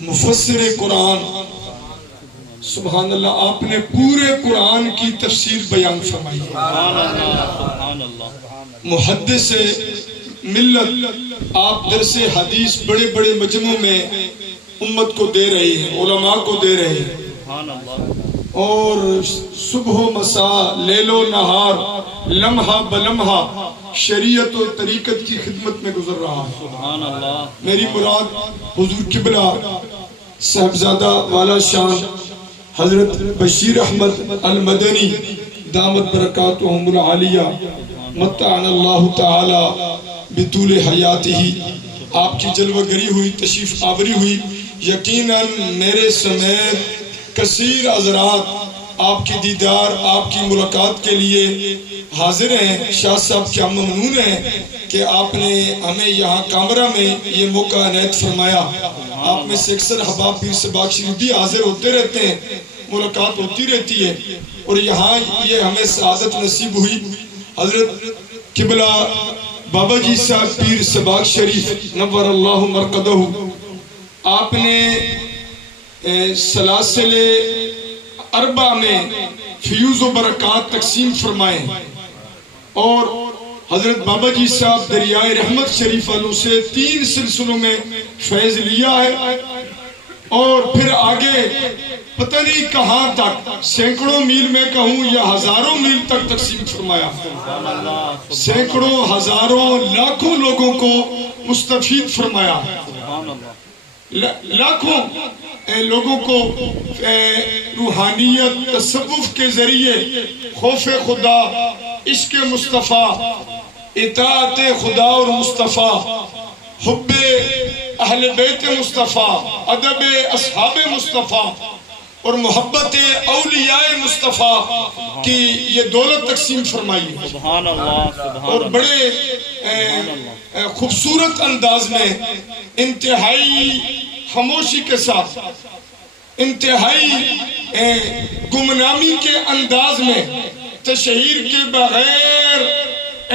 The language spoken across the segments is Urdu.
مفسر قرآن، سبحان اللہ، آپ نے پورے قرآن کی تفسیر بیان فرمائی ہے۔ محدث ملت، آپ درس حدیث بڑے بڑے مجمع میں امت کو دے رہے ہیں، علماء کو دے رہے ہیں، اور صبح و مساء، لیل و نہار، لمحہ بلمحہ شریعت و طریقت کی خدمت میں گزر رہا ہے۔ میری مراد حضور قبلہ صاحبزادہ والا شان حضرت بشیر احمد المدنی دامت برکاتہم العالیہ متعنا اللہ تعالی بطول حیاتہ، آپ کی جلوہ گری ہوئی، تشریف آوری ہوئی۔ یقیناً میرے سمیت کثیر حضرات آپ کی دیدار، آپ کی ملاقات کے لیے حاضر ہیں۔ شاہ صاحب کیا ممنون ہیں کہ آپ نے ہمیں یہاں کامرہ میں یہ موقع عنایت فرمایا۔ آپ میں سے اکثر حباب پیر سباق شریف بھی حاضر ہوتے رہتے ہیں، ملاقات ہوتی رہتی ہے، اور یہاں یہ ہمیں سعادت نصیب ہوئی۔ حضرت قبلہ بابا جی صاحب پیر سباق شریف نور اللہ مرقدہ، آپ نے سلاسل اربع میں فیوز و برکات تقسیم فرمائے، اور حضرت بابا جی صاحب دریائے رحمت شریف والوں سے 3 سلسلوں میں فیض لیا ہے، اور پھر آگے پتہ نہیں کہاں تک، سینکڑوں میل میں کہوں یا ہزاروں میل تک تقسیم فرمایا۔ سینکڑوں، ہزاروں، لاکھوں لوگوں کو مستفید فرمایا، لاکھوں لوگوں کو روحانیت، تصوف کے ذریعے خوف خدا، عشق مصطفیٰ، اطاعت خدا اور مصطفیٰ، حب اہل بیت مصطفیٰ، ادب اصحاب مصطفیٰ اور محبت اولیاء مصطفیٰ کی یہ دولت تقسیم فرمائی، اور بڑے خوبصورت انداز میں، انتہائی خاموشی کے ساتھ، انتہائی گمنامی کے انداز میں، تشہیر کے بغیر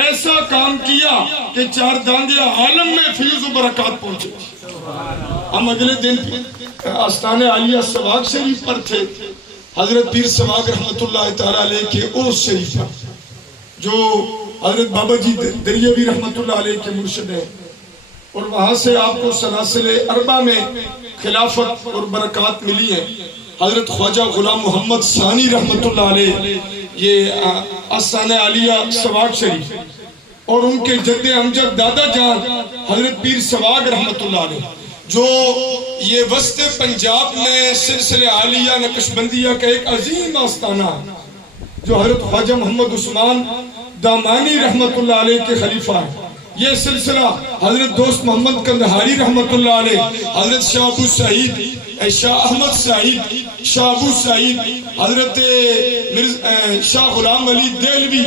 ایسا کام کیا کہ 4 دانگے عالم میں فیض و برکات پہنچے۔ ہم اگلے دن آستان عالیہ سباق شریف پر تھے، حضرت پیر سباق رحمت اللہ تعالیٰ علیہ کے عرس شریف پر، جو حضرت بابا جی دریاوی رحمت اللہ علیہ کے مرشد ہیں، اور وہاں سے آپ کو سلاسل اربع میں خلافت اور برکات ملی ہیں۔ حضرت خواجہ غلام محمد ثانی رحمت اللہ علیہ، یہ آستان عالیہ سباق شریف، اور ان کے جد امجد دادا جان حضرت پیر سباق رحمت اللہ علیہ، جو یہ وسط پنجاب میں سلسلہ عالیہ نقشبندیہ کا ایک عظیم آستانہ، جو حضرت خواجہ محمد عثمان دامانی رحمت اللہ علیہ کے خلیفہ ہیں۔ یہ سلسلہ حضرت دوست محمد کندہاری رحمت اللہ علیہ، حضرت شاہ ابو سعید، شاہ احمد سعید، شاہ ابو سعید، حضرت شاہ غلام علی دہلوی،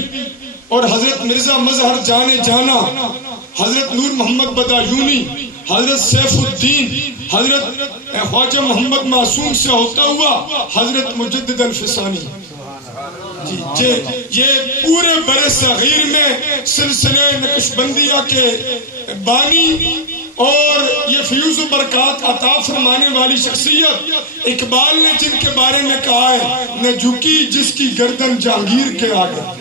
اور حضرت مرزا مظہر جان جانا، حضرت نور محمد بدایونی، حضرت سیف الدین، حضرت خواجہ محمد معصوم سے ہوتا ہوا حضرت مجدد الفسانی، یہ پورے بر صغیر میں سلسلے نقشبندیہ کے بانی اور یہ فیوز و برکات عطا فرمانے والی شخصیت، اقبال نے جن کے بارے میں کہا ہے، نہ جھکی جس کی گردن جہانگیر کے آگے۔